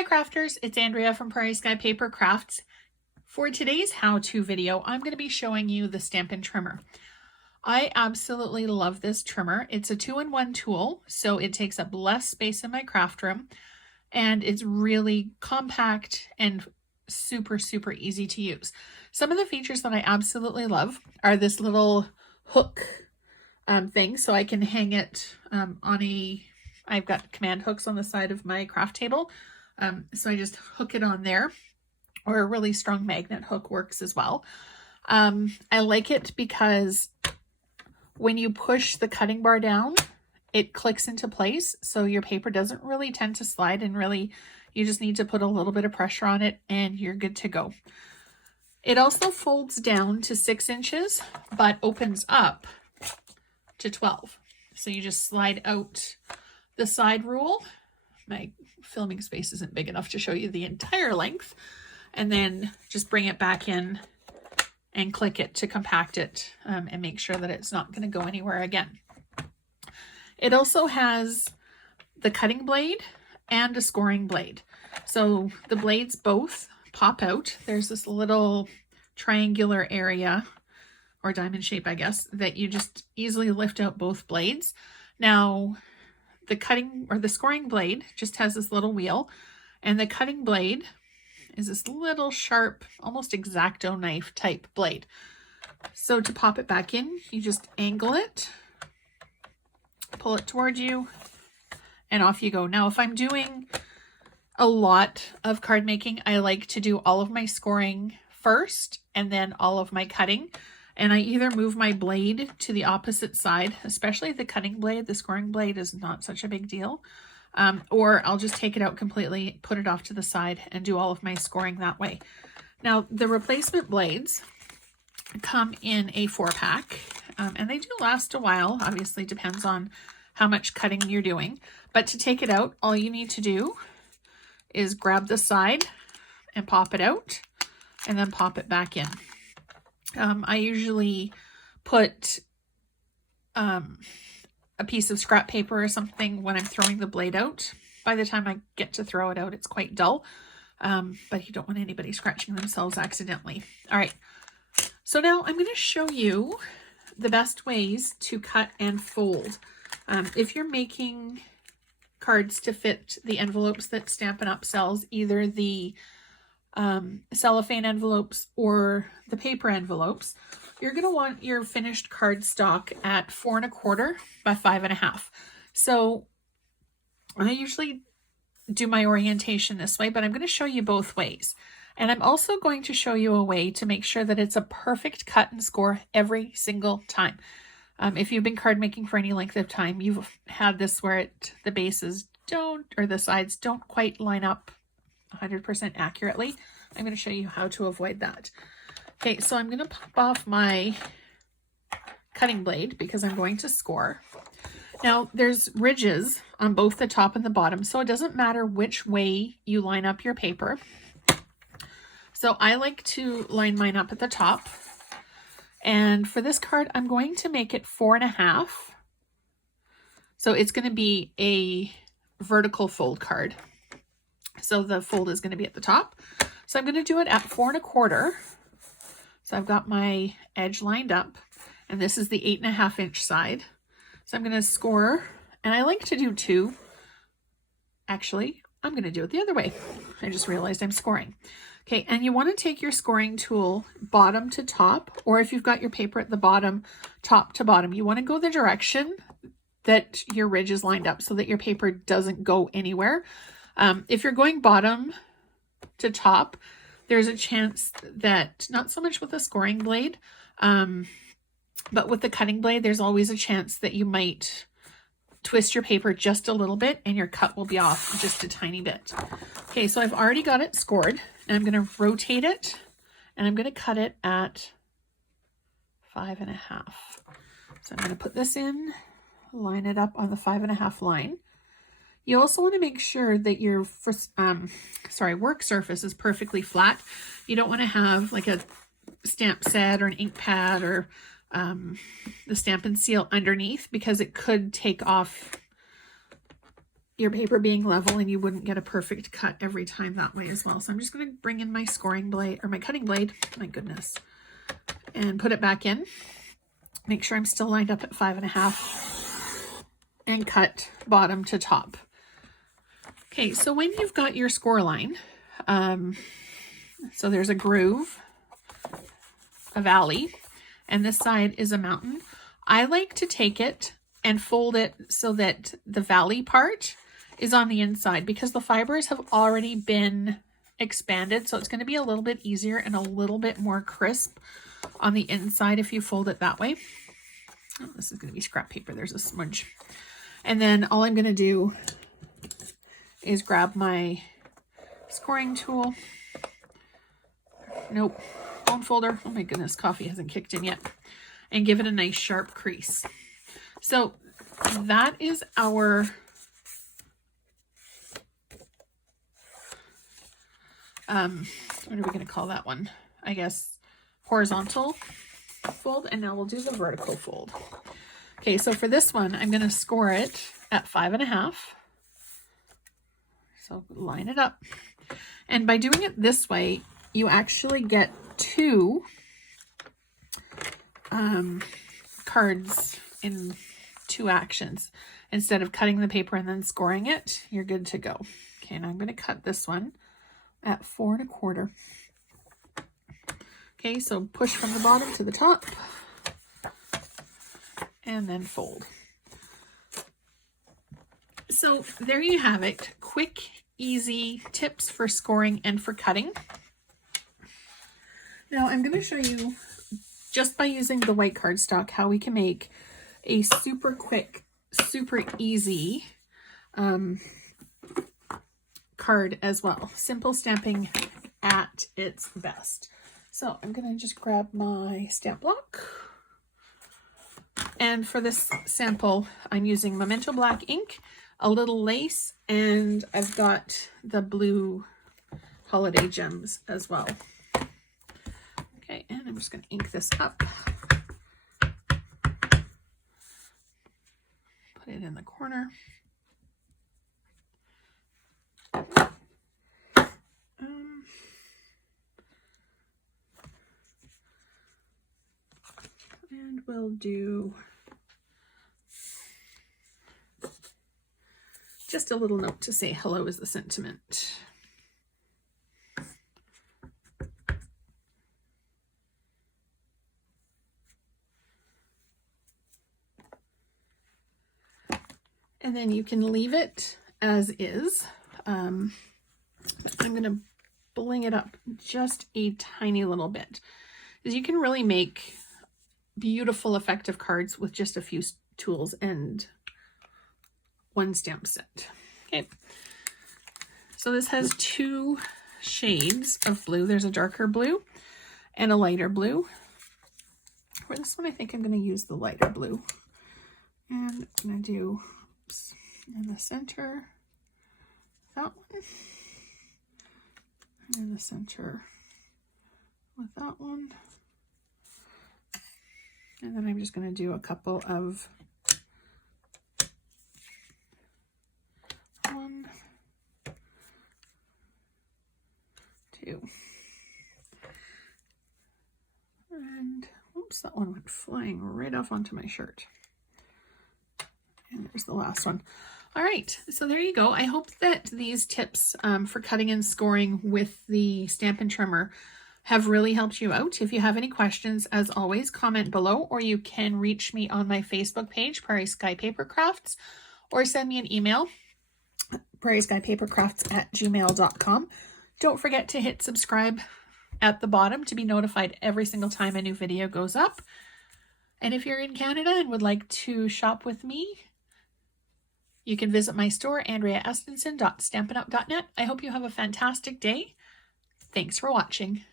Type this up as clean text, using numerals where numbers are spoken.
Hi crafters, it's Andrea from Prairie Sky Paper Crafts. For today's how-to video, I'm going to be showing you the Stampin' Trimmer. I absolutely love this trimmer. It's a 2-in-1 tool, so it takes up less space in my craft room, and it's really compact and super easy to use. Some of the features that I absolutely love are this little hook thing, so I can hang it I've got command hooks on the side of my craft table. So I just hook it on there, or a really strong magnet hook works as well. I like it because when you push the cutting bar down, it clicks into place, so your paper doesn't really tend to slide, and really you just need to put a little bit of pressure on it and you're good to go. It also folds down to 6 inches, but opens up to 12. So you just slide out the side rule. My filming space isn't big enough to show you the entire length, and then just bring it back in and click it to compact it and make sure that it's not going to go anywhere again. It also has the cutting blade and a scoring blade. So the blades both pop out. There's this little triangular area, or diamond shape, I guess, that you just easily lift out both blades. Now, the cutting or the scoring blade just has this little wheel, and the cutting blade is this little sharp, almost X-Acto knife type blade. So to pop it back in, you just angle it, pull it towards you, and off you go. Now, if I'm doing a lot of card making, I like to do all of my scoring first and then all of my cutting. And I either move my blade to the opposite side, especially the cutting blade. The scoring blade is not such a big deal. Or I'll just take it out completely, put it off to the side, and do all of my scoring that way. Now, the replacement blades come in a 4-pack, and they do last a while. Obviously, depends on how much cutting you're doing. But to take it out, all you need to do is grab the side and pop it out, and then pop it back in. I usually put a piece of scrap paper or something when I'm throwing the blade out. By the time I get to throw it out, it's quite dull, but you don't want anybody scratching themselves accidentally. All right, so now I'm going to show you the best ways to cut and fold. If you're making cards to fit the envelopes that Stampin' Up sells, either the cellophane envelopes or the paper envelopes, you're going to want your finished cardstock at 4 1/4 by 5 1/2. So I usually do my orientation this way, but I'm going to show you both ways. And I'm also going to show you a way to make sure that it's a perfect cut and score every single time. If you've been card making for any length of time, you've had this where the bases don't, or the sides don't quite line up 100% accurately. I'm going to show you how to avoid that. Okay, so I'm going to pop off my cutting blade because I'm going to score. Now, there's ridges on both the top and the bottom, so it doesn't matter which way you line up your paper. So I like to line mine up at the top. And for this card, I'm going to make it 4 1/2. So it's going to be a vertical fold card. So the fold is going to be at the top. So I'm going to do it at 4 1/4. So I've got my edge lined up, and this is the 8 1/2 inch side. So I'm going to score, and I like to do 2. Actually, I'm going to do it the other way. I just realized I'm scoring. Okay, and you want to take your scoring tool bottom to top, or if you've got your paper at the bottom, top to bottom. You want to go the direction that your ridge is lined up so that your paper doesn't go anywhere. If you're going bottom to top, there's a chance that, not so much with the scoring blade, but with the cutting blade, there's always a chance that you might twist your paper just a little bit and your cut will be off just a tiny bit. Okay, so I've already got it scored, and I'm going to rotate it, and I'm going to cut it at 5 1/2. So I'm going to put this in, line it up on the 5 1/2 line. You also want to make sure that your work surface is perfectly flat. You don't want to have like a stamp set or an ink pad or the Stampin' Seal underneath, because it could take off your paper being level and you wouldn't get a perfect cut every time that way as well. So I'm just going to bring in my scoring blade, or my cutting blade, my goodness, and put it back in. Make sure I'm still lined up at 5.5 and cut bottom to top. Okay, so when you've got your score line, so there's a groove, a valley, and this side is a mountain. I like to take it and fold it so that the valley part is on the inside, because the fibers have already been expanded, so it's going to be a little bit easier and a little bit more crisp on the inside if you fold it that way. Oh, this is going to be scrap paper. There's a smudge. And then all I'm going to do is grab my scoring tool. Nope. Bone folder. Oh my goodness, coffee hasn't kicked in yet. And give it a nice sharp crease. So that is our what are we going to call that one? I guess horizontal fold, and now we'll do the vertical fold. Okay, so for this one, I'm going to score it at 5.5. So line it up. And by doing it this way, you actually get two cards in 2 actions. Instead of cutting the paper and then scoring it, you're good to go. Okay, and I'm going to cut this one at 4 1/4. Okay, so push from the bottom to the top and then fold. So there you have it. Quick, easy tips for scoring and for cutting. Now I'm going to show you, just by using the white cardstock, how we can make a super quick, super easy card as well. Simple stamping at its best. So I'm going to just grab my stamp block. And for this sample, I'm using Memento Black ink, a little lace, and I've got the blue holiday gems as well. Okay, and I'm just going to ink this up. Put it in the corner. And we'll do just a little note to say hello is the sentiment. And then you can leave it as is. I'm going to bling it up just a tiny little bit, because you can really make beautiful, effective cards with just a few tools and one stamp set. Okay, so this has 2 shades of blue. There's a darker blue and a lighter blue. For this one, I think I'm going to use the lighter blue. And I'm going to do, oops, in the center, that one. And in the center with that one. And then I'm just going to do a couple of 1, 2. And oops, that one went flying right off onto my shirt. And there's the last one. All right, so there you go. I hope that these tips for cutting and scoring with the Stampin' Trimmer have really helped you out. If you have any questions, as always, comment below, or you can reach me on my Facebook page, Prairie Sky Paper Crafts, or send me an email, prairieskypapercrafts@gmail.com. Don't forget to hit subscribe at the bottom to be notified every single time a new video goes up. And if you're in Canada and would like to shop with me, you can visit my store, andreaestenson.stampinup.net. I hope you have a fantastic day. Thanks for watching.